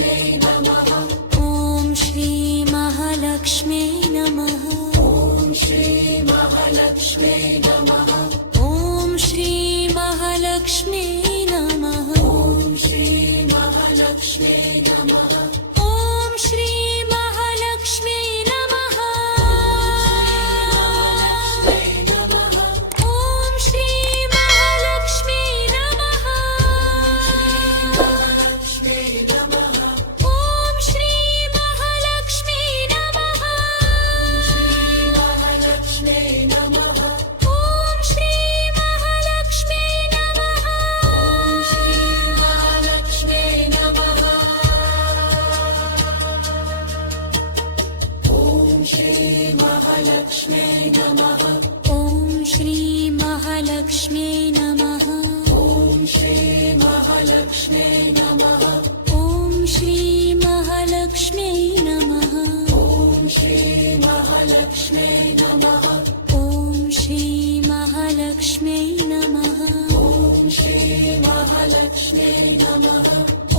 महालक्ष्म्यै नमः ॐ श्री महालक्ष्म्यै नमः ॐ श्री महालक्ष्म्यै नमः ॐ श्री महालक्ष्म्यै नमः ॐ श्री महालक्ष्म्यै नमः ॐ श्री महालक्ष्म्यै नमः ॐ श्री महालक्ष्म्यै नमः महालक्ष्म्यै नमः ॐ श्री महालक्ष्म्यै नमः महालक्ष्म्यै नमः ॐ श्री महालक्ष्म्यै नमः महालक्ष्म्यै नमः ॐ श्री महालक्ष्म्यै नमः ॐ श्री महालक्ष्म्यै नमः ॐ श्री महालक्ष्म्यै नमः ॐ श्री महालक्ष्म्यै नमः ॐ श्री महालक्ष्म्यै नमः ॐ श्री महालक्ष्म्यै नमः ॐ श्री महालक्ष्म्यै नमः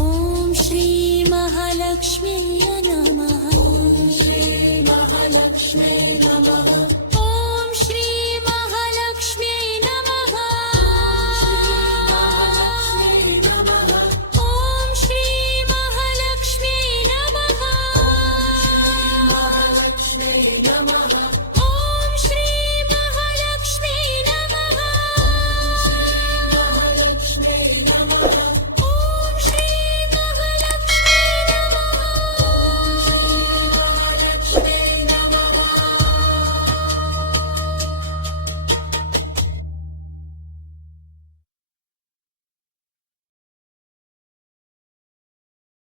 ॐ श्री महालक्ष्म्यै नमः श्री महालक्ष्म्यै नमः